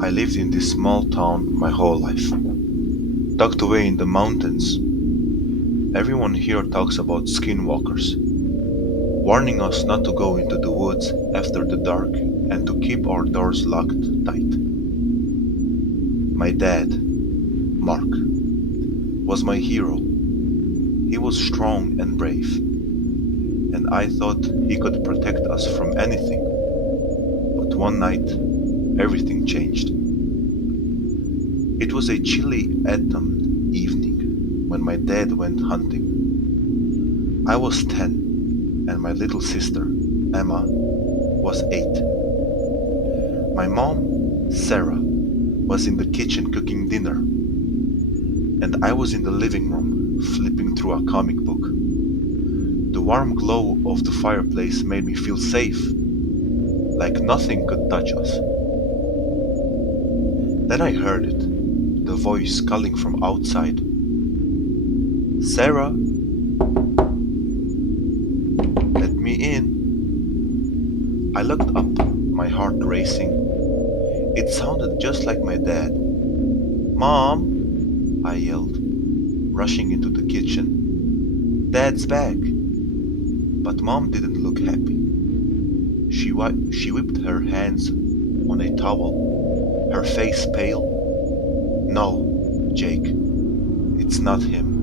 I lived in this small town my whole life, tucked away in the mountains. Everyone here talks about skinwalkers, warning us not to go into the woods after the dark and to keep our doors locked tight. My dad, Mark, was my hero. He was strong and brave, and I thought he could protect us from anything. But one night, everything changed. It was a chilly autumn evening when my dad went hunting. I was 10, and my little sister, Emma, was 8. My mom, Sarah, was in the kitchen cooking dinner, and I was in the living room flipping through a comic book. The warm glow of the fireplace made me feel safe, like nothing could touch us. Then I heard it, the voice calling from outside. Sarah, let me in. I looked up, my heart racing. It sounded just like my dad. Mom, I yelled, rushing into the kitchen. Dad's back. But Mom didn't look happy. She whipped her hands on a towel, her face pale. No, Jake, it's not him.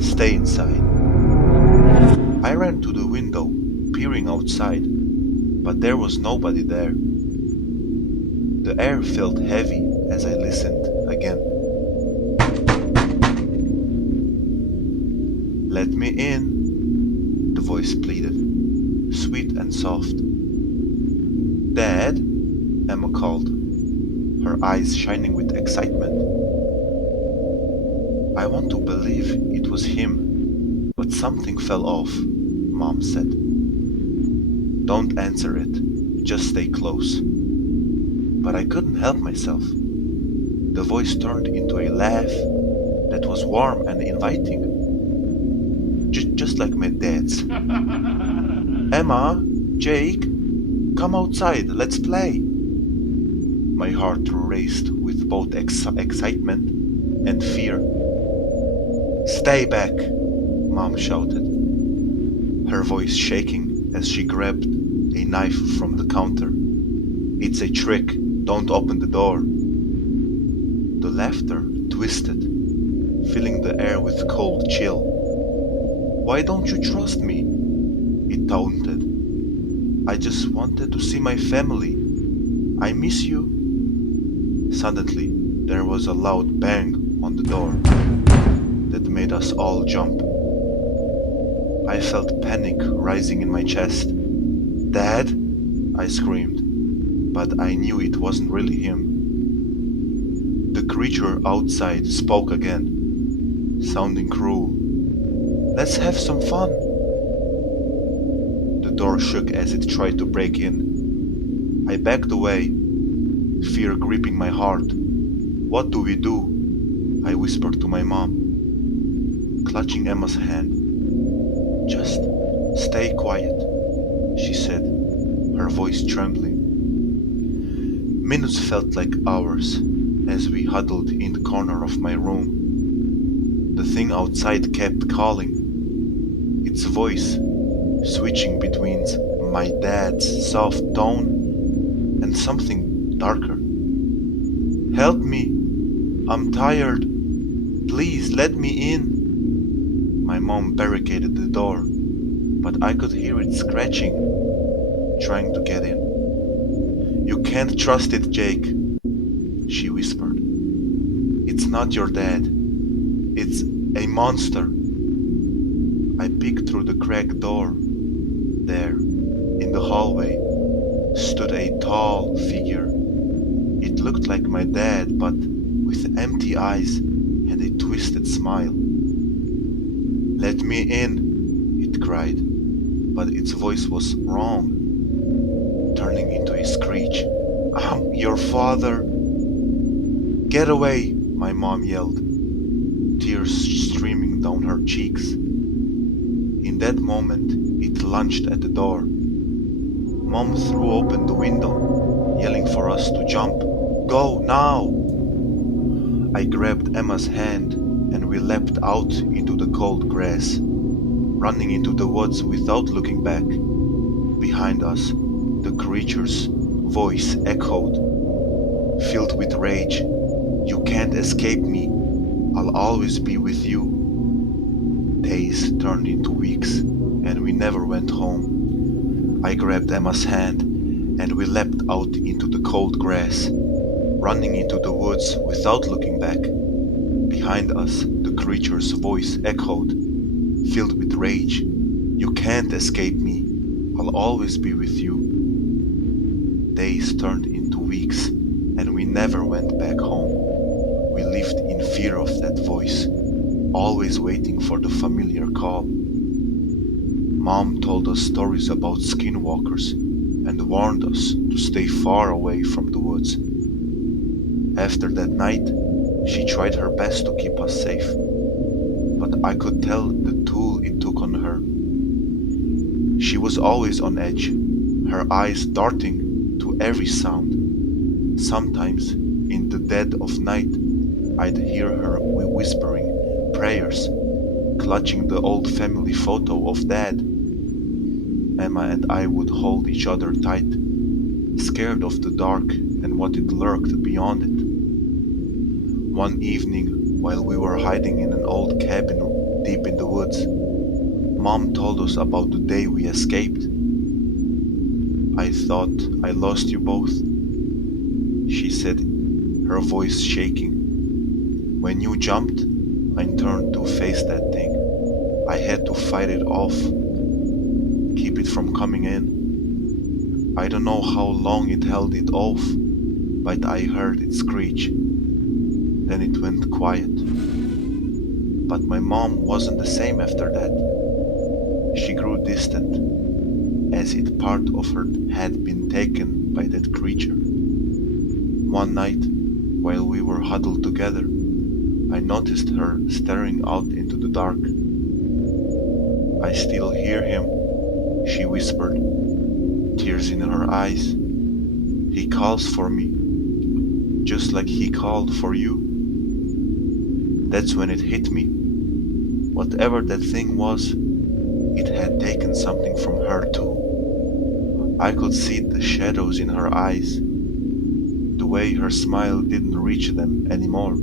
Stay inside. I ran to the window, peering outside, but there was nobody there. The air felt heavy as I listened again. Let me in, the voice pleaded, sweet and soft. Dad, Emma called, her eyes shining with excitement. I want to believe it was him, but something fell off, Mom said. Don't answer it, just stay close. But I couldn't help myself. The voice turned into a laugh that was warm and inviting, just like my dad's. Emma, Jake, come outside, let's play. My heart raced with both excitement and fear. Stay back, Mom shouted, her voice shaking as she grabbed a knife from the counter. It's a trick, don't open the door. The laughter twisted, filling the air with cold chill. Why don't you trust me? It taunted. I just wanted to see my family. I miss you. Suddenly, there was a loud bang on the door that made us all jump. I felt panic rising in my chest. Dad? I screamed, but I knew it wasn't really him. The creature outside spoke again, sounding cruel. Let's have some fun. The door shook as it tried to break in. I backed away, fear gripping my heart. What do we do? I whispered to my mom, clutching Emma's hand. Just stay quiet, she said, her voice trembling. Minutes felt like hours as we huddled in the corner of my room. The thing outside kept calling, its voice switching between my dad's soft tone and something darker. Help me, I'm tired. Please let me in. My mom barricaded the door, but I could hear it scratching, trying to get in. You can't trust it, Jake, she whispered. It's not your dad. It's a monster. I peeked through the cracked door. There, in the hallway, stood a tall figure. It looked like my dad, but with empty eyes and a twisted smile. Let me in, it cried, but its voice was wrong, turning into a screech. I'm your father. Get away, my mom yelled, tears streaming down her cheeks. In that moment, it lunged at the door. Mom threw open the window, yelling for us to jump. Go now! I grabbed Emma's hand and we leapt out into the cold grass, running into the woods without looking back. Behind us, the creature's voice echoed, filled with rage. You can't escape me. I'll always be with you. Days turned into weeks, and we never went home. I grabbed Emma's hand, and we leapt out into the cold grass, running into the woods without looking back. Behind us, the creature's voice echoed, filled with rage. You can't escape me. I'll always be with you. Days turned into weeks, and we never went back home. We lived in fear of that voice, always waiting for the familiar call. Mom told us stories about skinwalkers and warned us to stay far away from the woods. After that night, she tried her best to keep us safe, but I could tell the toll it took on her. She was always on edge, her eyes darting to every sound. Sometimes, in the dead of night, I'd hear her whispering prayers, clutching the old family photo of Dad. Emma and I would hold each other tight, scared of the dark and what it lurked beyond it. One evening, while we were hiding in an old cabin deep in the woods, Mom told us about the day we escaped. I thought I lost you both, she said, her voice shaking. When you jumped, I turned to face that thing. I had to fight it off, keep it from coming in. I don't know how long it held it off, but I heard it screech. Then it went quiet. But my mom wasn't the same after that. She grew distant, as if part of her had been taken by that creature. One night, while we were huddled together, I noticed her staring out into the dark. I still hear him, she whispered, tears in her eyes. He calls for me, just like he called for you. That's when it hit me. Whatever that thing was, it had taken something from her too. I could see the shadows in her eyes, the way her smile didn't reach them anymore.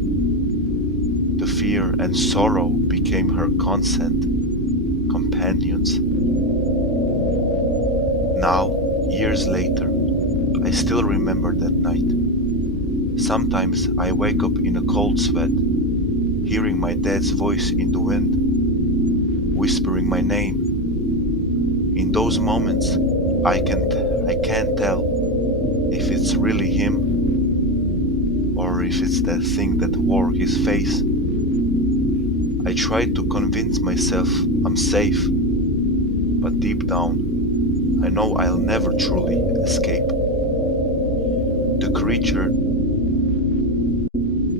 The fear and sorrow became her constant companions. Now, years later, I still remember that night. Sometimes I wake up in a cold sweat, hearing my dad's voice in the wind, whispering my name. In those moments, I can't tell if it's really him or if it's that thing that wore his face. I tried to convince myself I'm safe, but deep down, I know I'll never truly escape. The creature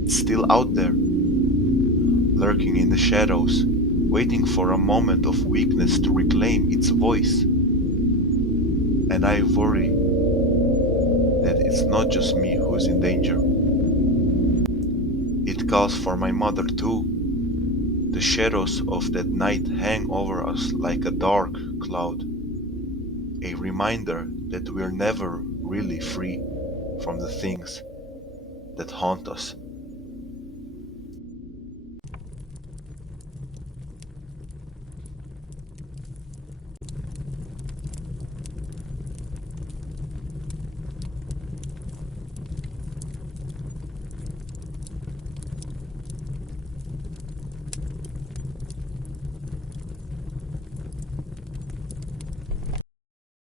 is still out there, lurking in the shadows, waiting for a moment of weakness to reclaim its voice. And I worry that it's not just me who's in danger. It calls for my mother too. The shadows of that night hang over us like a dark cloud, a reminder that we're never really free from the things that haunt us.